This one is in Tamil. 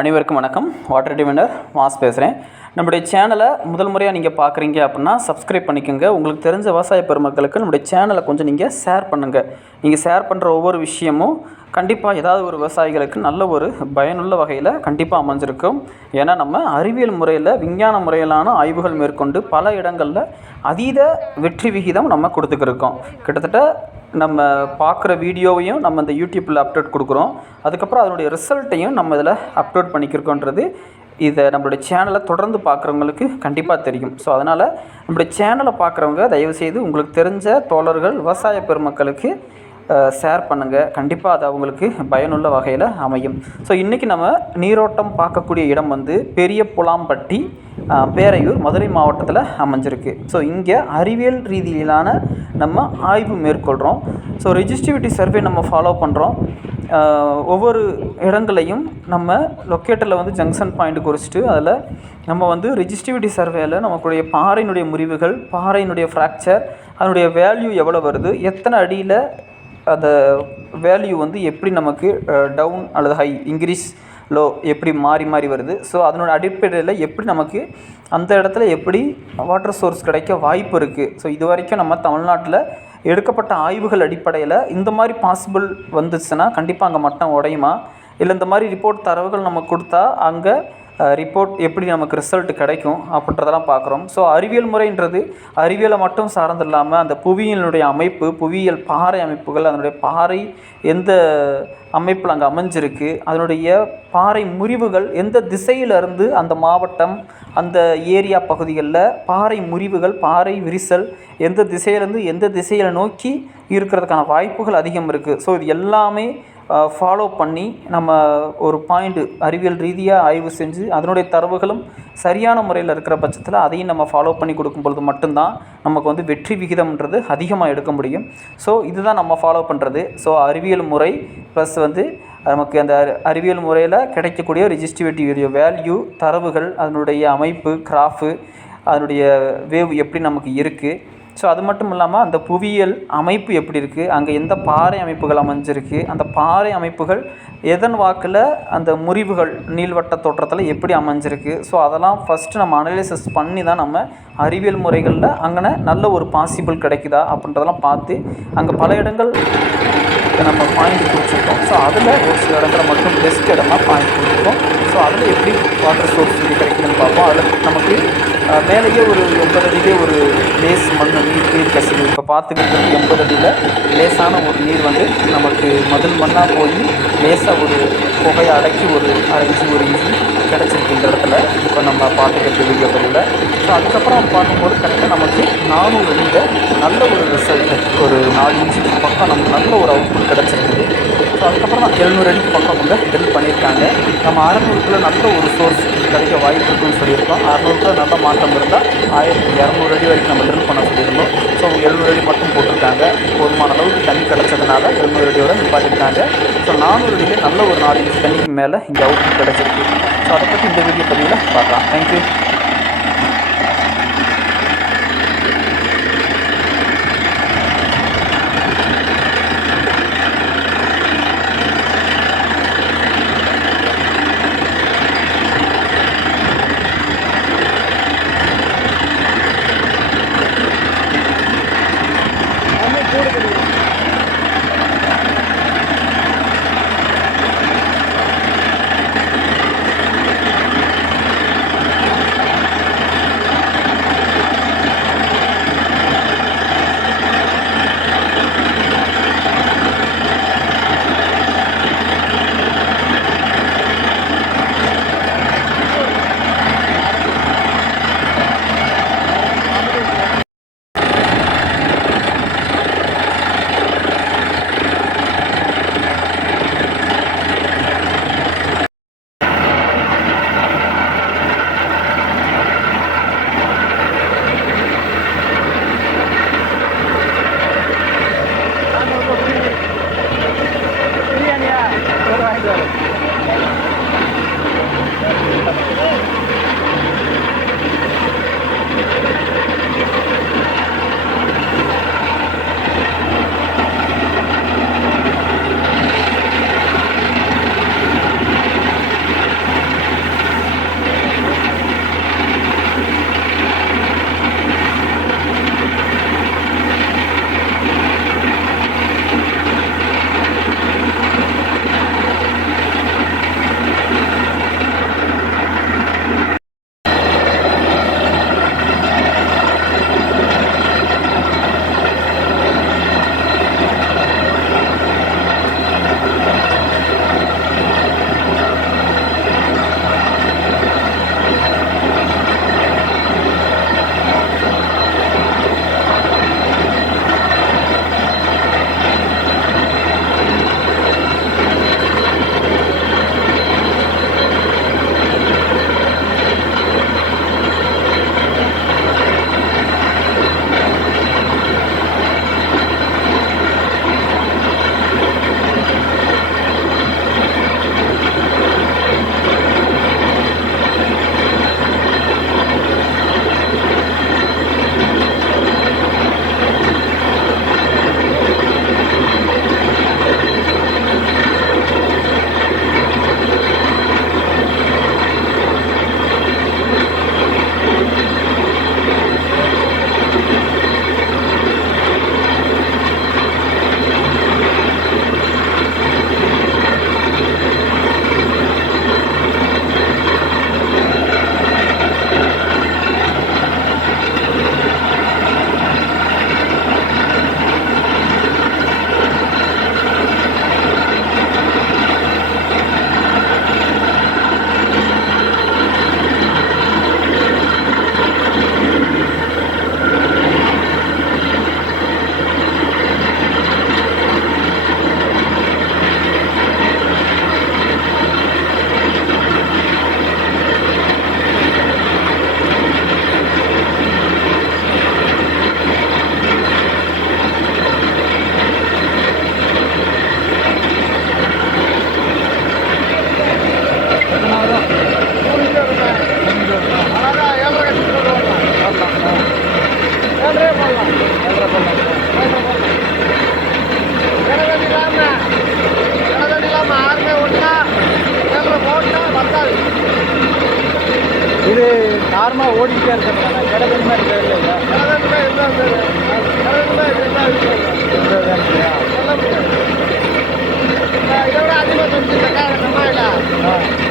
அனைவருக்கும் வணக்கம். வாட்டர் டிவெண்டர் மாஸ் பேசுகிறேன். நம்முடைய சேனலை முதல் முறையாக நீங்கள் பார்க்குறீங்க அப்படின்னா சப்ஸ்கிரைப் பண்ணிக்கோங்க. உங்களுக்கு தெரிஞ்ச விவசாய பெருமக்களுக்கு நம்முடைய சேனலை கொஞ்சம் நீங்கள் ஷேர் பண்ணுங்கள். நீங்கள் ஷேர் பண்ணுற ஒவ்வொரு விஷயமும் கண்டிப்பாக ஏதாவது ஒரு விவசாயிகளுக்கு நல்ல ஒரு பயனுள்ள வகையில் கண்டிப்பாக அமைஞ்சிருக்கும். ஏன்னா நம்ம அறிவியல் முறையில் விஞ்ஞான முறையிலான ஆய்வுகள் மேற்கொண்டு பல இடங்களில் அதீத வெற்றி விகிதம் நம்ம கொடுத்துக்கிருக்கோம். கிட்டத்தட்ட நம்ம பார்க்குற வீடியோவையும் நம்ம இந்த யூடியூப்பில் அப்லோட் கொடுக்குறோம். அதுக்கப்புறம் அதனுடைய ரிசல்ட்டையும் நம்ம இதில் அப்லோட் பண்ணிக்கிருக்கோன்றது இதை நம்மளுடைய சேனலை தொடர்ந்து பார்க்குறவங்களுக்கு கண்டிப்பாக தெரியும். ஸோ அதனால் நம்மளுடைய சேனலை பார்க்குறவங்க தயவுசெய்து உங்களுக்கு தெரிஞ்ச தோழர்கள் விவசாய பெருமக்களுக்கு ஷேர் பண்ணுங்கள். கண்டிப்பாக அது அவங்களுக்கு பயனுள்ள வகையில் அமையும். ஸோ இன்றைக்கி நம்ம நீரோட்டம் பார்க்கக்கூடிய இடம் பெரிய புலாம்பட்டி, பேரையூர், மதுரை மாவட்டத்தில் அமைஞ்சிருக்கு. ஸோ இங்கே அறிவியல் ரீதியிலான நம்ம ஆய்வு மேற்கொள்கிறோம். ஸோ ரெஜிஸ்டிவிட்டி சர்வே நம்ம ஃபாலோ பண்ணுறோம். ஒவ்வொரு இடங்களையும் நம்ம லொக்கேட்டரில் ஜங்ஷன் பாயிண்ட் குறிச்சிட்டு அதில் நம்ம ரெஜிஸ்டிவிட்டி சர்வேயில் நமக்குடைய பாறையினுடைய முறிவுகள், பாறையினுடைய ஃப்ராக்சர், அதனுடைய வேல்யூ எவ்வளோ வருது, எத்தனை அடியில் அந்த வேல்யூ எப்படி நமக்கு டவுன் அல்லது ஹை, இன்க்ரீஸ், லோ எப்படி மாறி மாறி வருது. ஸோ அதனோட அடிப்படையில் எப்படி நமக்கு அந்த இடத்துல எப்படி வாட்டர் சோர்ஸ் கிடைக்க வாய்ப்பு இருக்குது. ஸோ இது வரைக்கும் நம்ம தமிழ்நாட்டில் எடுக்கப்பட்ட ஆய்வுகள் அடிப்படையில் இந்த மாதிரி பாசிபிள் வந்துச்சுன்னா கண்டிப்பாக அங்கே மட்டம் உடையுமா, இல்லை இந்த மாதிரி ரிப்போர்ட் தரவுகள் நம்ம கொடுத்தா அங்கே ரிப்போர்ட் எப்படி நமக்கு ரிசல்ட் கிடைக்கும் அப்படின்றதெல்லாம் பார்க்குறோம். ஸோ அறிவியல் முறைன்றது அறிவியலை மட்டும் சார்ந்து இல்லாமல் அந்த புவியியலுடைய அமைப்பு, புவியியல் பாறை அமைப்புகள், அதனுடைய பாறை எந்த அமைப்பில் அங்கே அமைஞ்சிருக்கு, அதனுடைய பாறை முறிவுகள் எந்த திசையிலிருந்து அந்த மாவட்டம், அந்த ஏரியா பகுதிகளில் பாறை முறிவுகள், பாறை விரிசல் எந்த திசையிலேருந்து எந்த திசையில் நோக்கி இருக்கிறதுக்கான வாய்ப்புகள் அதிகம் இருக்குது. ஸோ இது எல்லாமே ஃபாலோ பண்ணி நம்ம ஒரு பாயிண்ட்டு அறிவியல் ரீதியாக ஆய்வு செஞ்சு அதனுடைய தரவுகளும் சரியான முறையில் இருக்கிற பட்சத்தில் அதையும் நம்ம ஃபாலோ பண்ணி கொடுக்கும் பொழுது மட்டும்தான் நமக்கு வெற்றி விகிதம்ன்றது அதிகமாக எடுக்க முடியும். ஸோ இதுதான் நம்ம ஃபாலோ பண்ணுறது. ஸோ அறிவியல் முறை ப்ளஸ் நமக்கு அந்த அறிவியல் முறையில் கிடைக்கக்கூடிய ரெஜிஸ்டிவிட்டி வேல்யூ, தரவுகள், அதனுடைய அமைப்பு, கிராஃபு, அதனுடைய வேவ் எப்படி நமக்கு இருக்குது. ஸோ அது மட்டும் இல்லாமல் அந்த புவியியல் அமைப்பு எப்படி இருக்குது, அங்கே எந்த பாறை அமைப்புகள் அமைஞ்சிருக்கு, அந்த பாறை அமைப்புகள் எதன் வாக்கில் அந்த முறிவுகள் நீள்வட்ட தோற்றத்தில் எப்படி அமைஞ்சிருக்கு. ஸோ அதெல்லாம் ஃபஸ்ட்டு நம்ம அனலைசிஸ் பண்ணி தான் நம்ம அறிவியல் முறைகளில் அங்கே நல்ல ஒரு பாசிபிள் கிடைக்குதா அப்படின்றதெல்லாம் பார்த்து அங்கே பல இடங்கள் நம்ம பாயிண்ட் கொடுத்துருக்கோம். ஸோ அதில் ஒரு சில இடங்களை மட்டும் பெஸ்ட் இடமா பாயிண்ட் கொடுத்துருக்கோம். ஸோ அதில் எப்படி வாட்டர் சோர்ஸ் எப்படி கிடைக்குதுன்னு பார்ப்போம். அதில் நமக்கு மேலேயே ஒரு 80 அடியிலே ஒரு லேஸ் மண் நீர் கசிவு இப்போ பார்த்துக்கிட்டு 80 அடியில் லேசான ஒரு நீர் நமக்கு மதில் மண்ணாக போய் லேசாக ஒரு புகையை அடக்கி ஒரு 1/2 இன்ச்சு 1 இன்ச்சு கிடச்சிருக்கு இந்த இடத்துல இப்போ நம்ம பார்த்துக்கிட்டு வீடியோ பதிவில். ஸோ அதுக்கப்புறம் பார்க்கும்போது கரெக்டாக நமக்கு 400 அடியில் நல்ல ஒரு ரிசல்ட், ஒரு 4 இன்ச்சுக்கு பக்கம் நமக்கு நல்ல ஒரு அவுட்புட் கிடச்சிருக்குது. ஸோ அதுக்கப்புறம் 700 அடிக்கு பக்கம் ட்ரில் பண்ணியிருக்காங்க. நம்ம 600க்குள்ள நல்ல ஒரு சோர்ஸ் கிடைக்க வாய்ப்பு இருக்குன்னு சொல்லியிருக்கோம். 600க்குள்ள நல்ல மாற்றம் இருந்தால் 1200 அடி வரைக்கும் நம்ம ட்ரில் பண்ண சொல்லியிருந்தோம். ஸோ 700 அடி மட்டும் போட்டிருக்காங்க. போதுமான அளவுக்கு தண்ணி கிடச்சதுனால 700 அடியோட நிப்பாட்டியிருக்காங்க. ஸோ 400 அடியிலே நல்ல ஒரு 4 இன்ச்சு தண்ணிக்கு மேலே இங்கே அவுட்புட் கிடச்சிருக்கு. ஸோ அதை பற்றி இந்த வீடியோ பதிவில் பார்க்கலாம். தேங்க்யூ. நார்மலாக ஓடிக்கிட்டே இருக்கிறது கிடக்குமா இருக்கிறது இல்லை இதோட அதிகமாக கொஞ்சம்